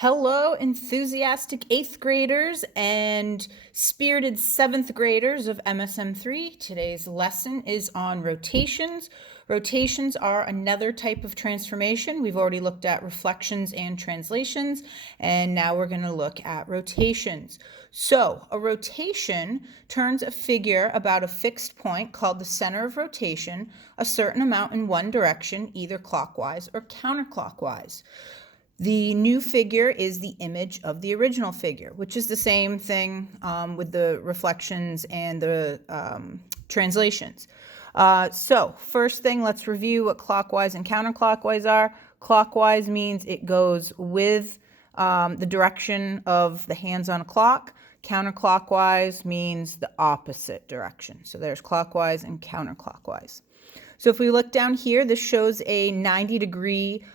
Hello, enthusiastic 8th graders and spirited 7th graders of MSM3. Today's lesson is on rotations. Rotations are another type of transformation. We've already looked at reflections and translations, and now we're going to look at rotations. So, a rotation turns a figure about a fixed point called the center of rotation a certain amount in one direction, either clockwise or counterclockwise. The new figure is the image of the original figure, which is the same thing with the reflections and the translations. So first thing, let's review what clockwise and counterclockwise are. Clockwise means it goes with the direction of the hands on a clock. Counterclockwise means the opposite direction. So there's clockwise and counterclockwise. So if we look down here, this shows a 90-degree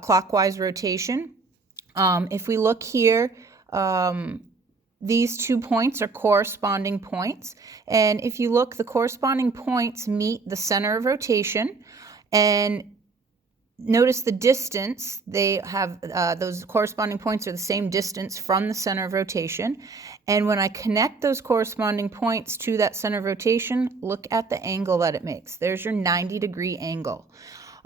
clockwise rotation. If we look here, these 2 points are corresponding points. And if you look, the corresponding points meet the center of rotation. And notice the distance. They have those corresponding points are the same distance from the center of rotation. And when I connect those corresponding points to that center of rotation, look at the angle that it makes. There's your 90-degree angle.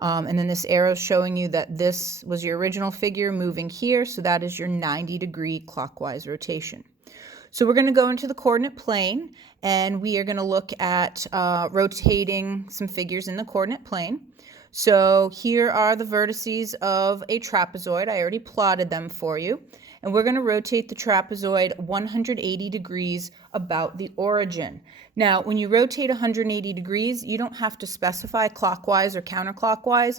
And then this arrow is showing you that this was your original figure moving here, so that is your 90-degree clockwise rotation. So we're going to go into the coordinate plane, and we are going to look at rotating some figures in the coordinate plane. So here are the vertices of a trapezoid. I already plotted them for you. And we're going to rotate the trapezoid 180 degrees about the origin. Now, when you rotate 180 degrees, you don't have to specify clockwise or counterclockwise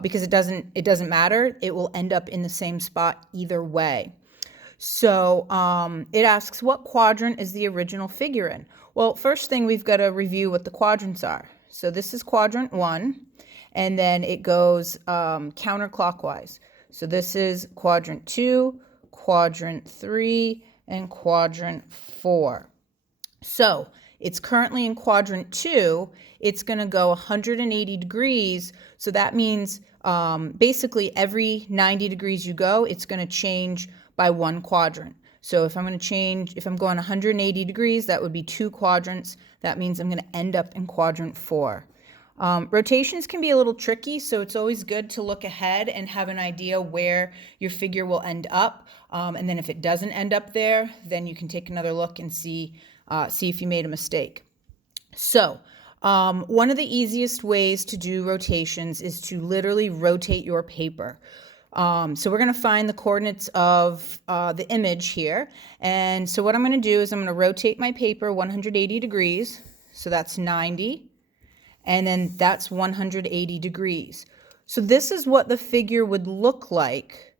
because it doesn't matter. It will end up in the same spot either way. So it asks, what quadrant is the original figure in? Well, first thing, we've got to review what the quadrants are. So this is quadrant 1, and then it goes counterclockwise. So this is quadrant 2, quadrant 3, and quadrant 4. So it's currently in quadrant 2. It's going to go 180 degrees. So that means basically every 90 degrees you go, it's going to change by one quadrant. So if I'm going 180 degrees, that would be 2 quadrants. That means I'm going to end up in quadrant 4. Rotations can be a little tricky, so it's always good to look ahead and have an idea where your figure will end up. And then if it doesn't end up there, then you can take another look and see if you made a mistake. So one of the easiest ways to do rotations is to literally rotate your paper. So we're going to find the coordinates of the image here. And so what I'm going to do is I'm going to rotate my paper 180 degrees. So that's 90. And then that's 180 degrees. So this is what the figure would look like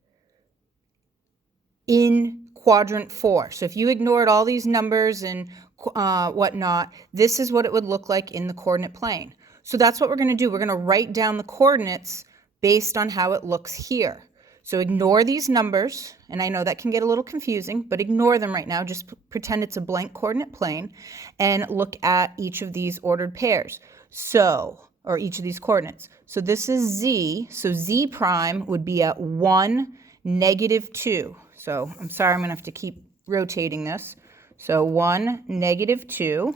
in quadrant 4. So if you ignored all these numbers and whatnot, this is what it would look like in the coordinate plane. So that's what we're going to do. We're going to write down the coordinates based on how it looks here. So ignore these numbers, and I know that can get a little confusing, but ignore them right now. Just pretend it's a blank coordinate plane and look at each of these ordered pairs. So, or each of these coordinates. So this is z, so z prime would be at 1, -2. So I'm sorry, I'm going to have to keep rotating this. So 1, -2.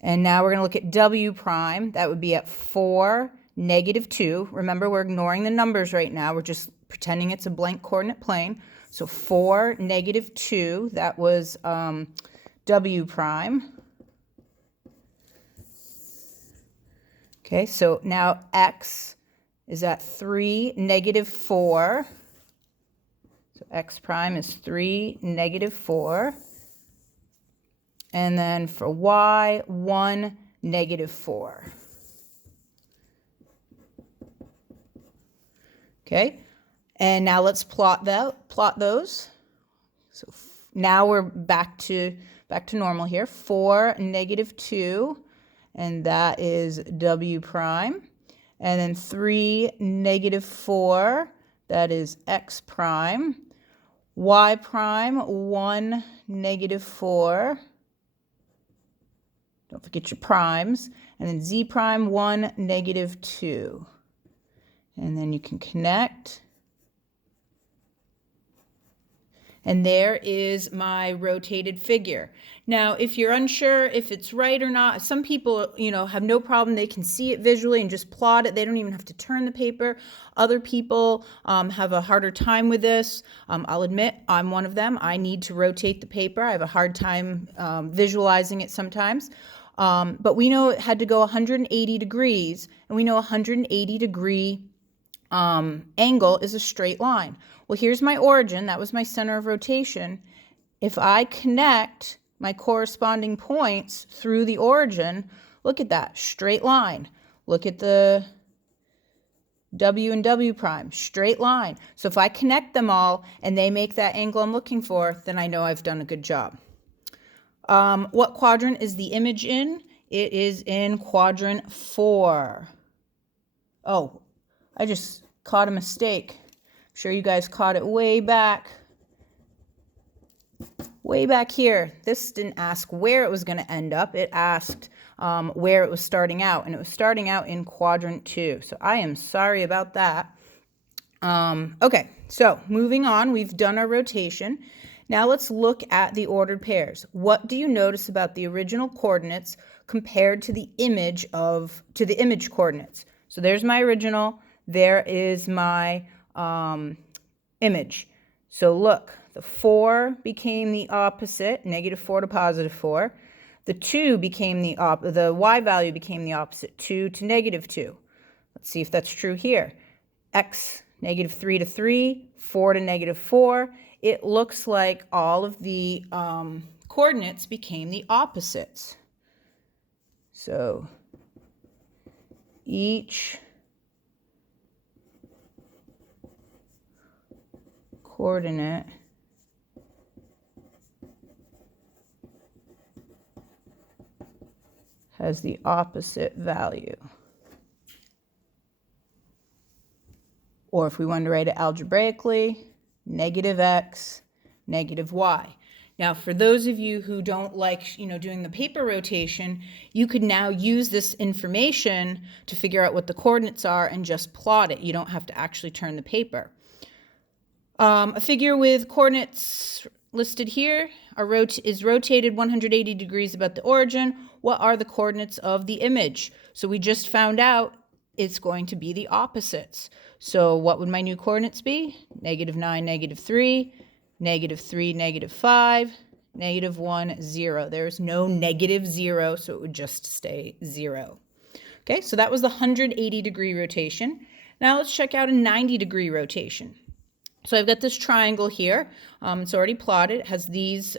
And now we're going to look at w prime. That would be at 4, -2. Remember, we're ignoring the numbers right now. We're just pretending it's a blank coordinate plane. So 4, -2, that was w prime. Okay, so now x is at 3, -4. So x prime is 3, -4. And then for y, 1, -4. Okay, and now let's plot those. So now we're back to normal here. 4, -2. And that is w prime. And then 3, -4, that is x prime. Y prime, 1, -4. Don't forget your primes. And then z prime, 1, -2. And then you can connect. And there is my rotated figure. Now, if you're unsure if it's right or not, some people, have no problem. They can see it visually and just plot it. They don't even have to turn the paper. Other people have a harder time with this. I'll admit I'm one of them. I need to rotate the paper. I have a hard time visualizing it sometimes. But we know it had to go 180 degrees, and we know 180 degree angle is a straight line. Well, here's my origin. That was my center of rotation. If I connect my corresponding points through the origin, look at that, straight line. Look at the W and W prime, straight line. So if I connect them all and they make that angle I'm looking for, then I know I've done a good job. What quadrant is the image in? It is in quadrant 4. Oh, I just caught a mistake. I'm sure you guys caught it way back here. This didn't ask where it was going to end up. It asked where it was starting out, and it was starting out in quadrant 2. So I am sorry about that. Okay, so moving on, we've done our rotation. Now let's look at the ordered pairs. What do you notice about the original coordinates compared to the image coordinates? So there's my original. There is my image. So look, the 4 became the opposite, -4 to +4. The 2 became the y value became the opposite, 2 to -2. Let's see if that's true here. X, -3 to 3, 4 to -4. It looks like all of the coordinates became the opposites. So each coordinate has the opposite value. Or if we want to write it algebraically, -x, -y. Now, for those of you who don't like, doing the paper rotation, you could now use this information to figure out what the coordinates are and just plot it. You don't have to actually turn the paper. A figure with coordinates listed here is rotated 180 degrees about the origin. What are the coordinates of the image? So we just found out it's going to be the opposites. So what would my new coordinates be? -9, -3, -3, -5, -1, 0. There's no -0, so it would just stay 0. Okay, so that was the 180 degree rotation. Now let's check out a 90 degree rotation. So I've got this triangle here. It's already plotted. It has these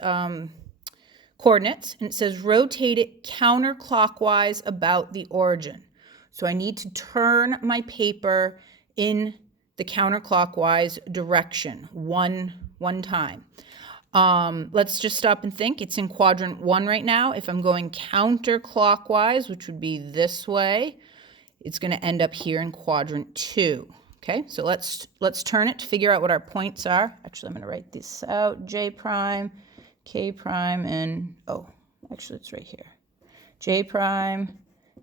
coordinates, and it says rotate it counterclockwise about the origin. So I need to turn my paper in the counterclockwise direction one time. Let's just stop and think. It's in quadrant 1 right now. If I'm going counterclockwise, which would be this way, it's going to end up here in quadrant 2. Okay, so let's turn it to figure out what our points are. Actually, I'm going to write this out. J prime, K prime, and, actually it's right here. J prime,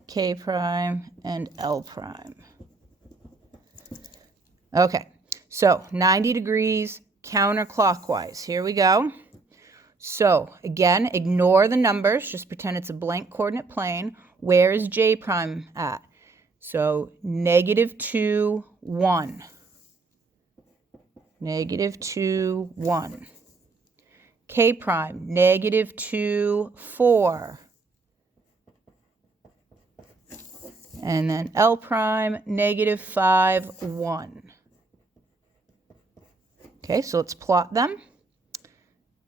K prime, and L prime. Okay, so 90 degrees counterclockwise. Here we go. So again, ignore the numbers. Just pretend it's a blank coordinate plane. Where is J prime at? So -2, 1. -2, 1. K prime, -2, 4. And then L prime, -5, 1. Okay, so let's plot them.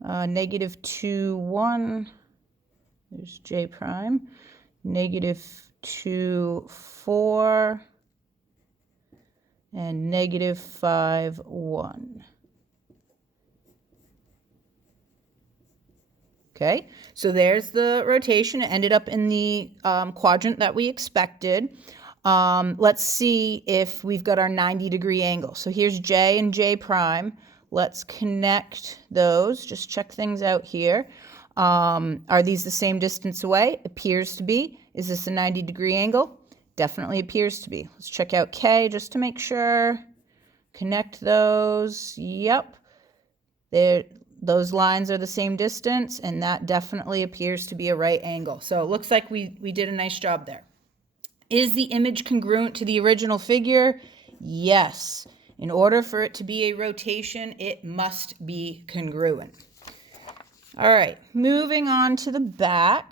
-2, 1. There's J prime. -2, 4. And -5, 1. Okay, so there's the rotation. It ended up in the quadrant that we expected. Let's see if we've got our 90 degree angle. So here's J and J prime. Let's connect those. Just check things out here. Are these the same distance away? Appears to be. Is this a 90 degree angle? Definitely appears to be. Let's check out K just to make sure. Connect those. Yep. those lines are the same distance, and that definitely appears to be a right angle. So it looks like we did a nice job there. Is the image congruent to the original figure? Yes. In order for it to be a rotation, it must be congruent. All right, moving on to the back.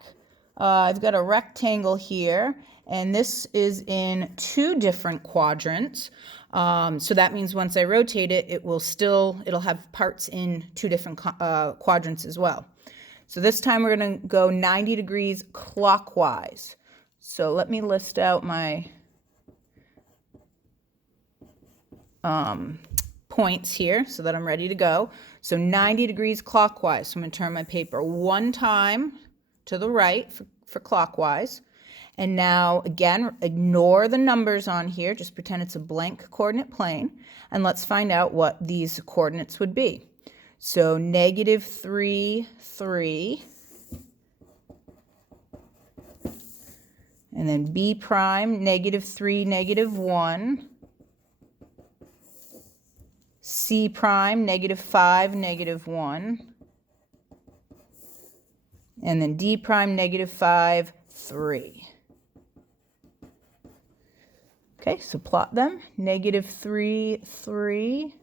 I've got a rectangle here, and this is in 2 different quadrants. So that means once I rotate it, it'll have parts in 2 different quadrants as well. So this time we're going to go 90 degrees clockwise. So let me list out my points here so that I'm ready to go. So 90 degrees clockwise. So I'm going to turn my paper 1 time to the right for clockwise. And now, again, ignore the numbers on here. Just pretend it's a blank coordinate plane. And let's find out what these coordinates would be. So -3, 3. And then B prime, -3, -1. C prime, -5, -1. And then D prime, -5, 3. Okay, so plot them. -3, 3.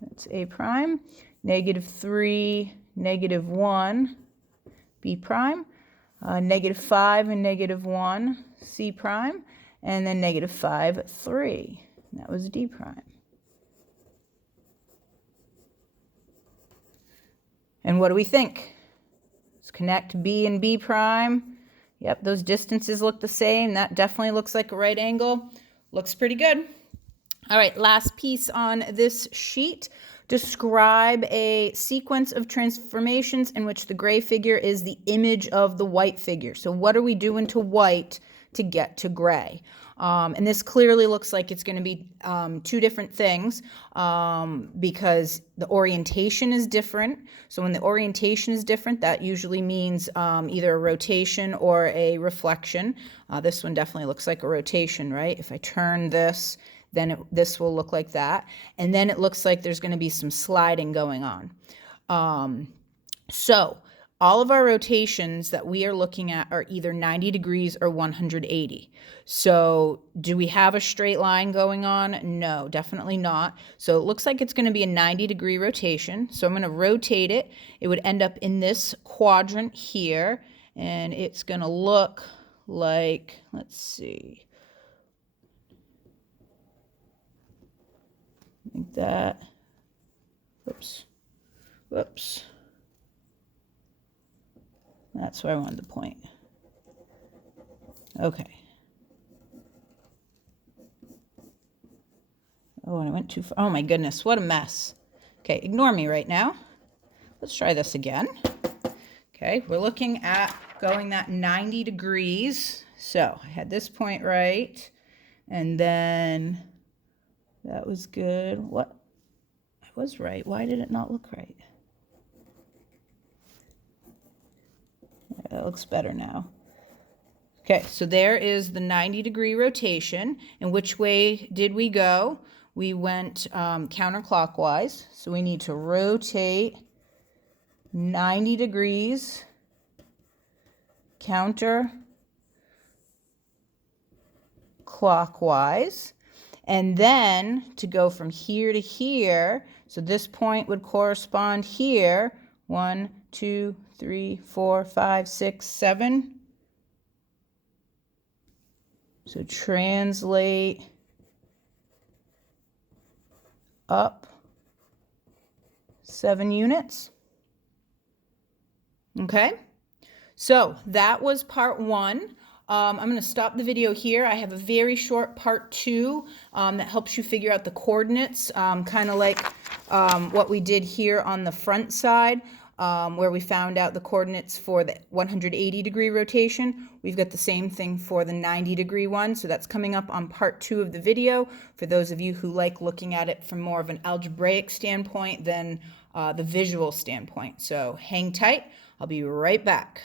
That's A prime. -3, -1. B prime. -5 and -1. C prime. And then -5, 3. And that was D prime. And what do we think? Let's connect B and B prime. Yep, those distances look the same. That definitely looks like a right angle. Looks pretty good. All right, last piece on this sheet. Describe a sequence of transformations in which the gray figure is the image of the white figure. So what are we doing to white to get to gray? And this clearly looks like it's going to be 2 different things because the orientation is different. So when the orientation is different, that usually means either a rotation or a reflection. This one definitely looks like a rotation, right? If I turn this, then this will look like that. And then it looks like there's going to be some sliding going on. So all of our rotations that we are looking at are either 90 degrees or 180. So do we have a straight line going on? No, definitely not. So it looks like it's going to be a 90-degree rotation. So I'm going to rotate it. It would end up in this quadrant here, and it's going to look like, let's see, like that. Whoops. That's where I wanted to point. Okay. Oh, and I went too far. Oh my goodness, what a mess. Okay, ignore me right now. Let's try this again. Okay, we're looking at going that 90 degrees. So I had this point right, and then that was good. What? I was right. Why did it not look right? That looks better now. Okay, so there is the 90-degree rotation. And which way did we go? We went counterclockwise. So we need to rotate 90 degrees counterclockwise. And then to go from here to here, so this point would correspond here. 1, 2, 3, 4, 5, 6, 7. So translate up 7 units. Okay, so that was part 1. I'm going to stop the video here. I have a very short part 2 that helps you figure out the coordinates, kind of like what we did here on the front side, where we found out the coordinates for the 180-degree rotation. We've got the same thing for the 90-degree one, so that's coming up on part 2 of the video for those of you who like looking at it from more of an algebraic standpoint than the visual standpoint. So hang tight. I'll be right back.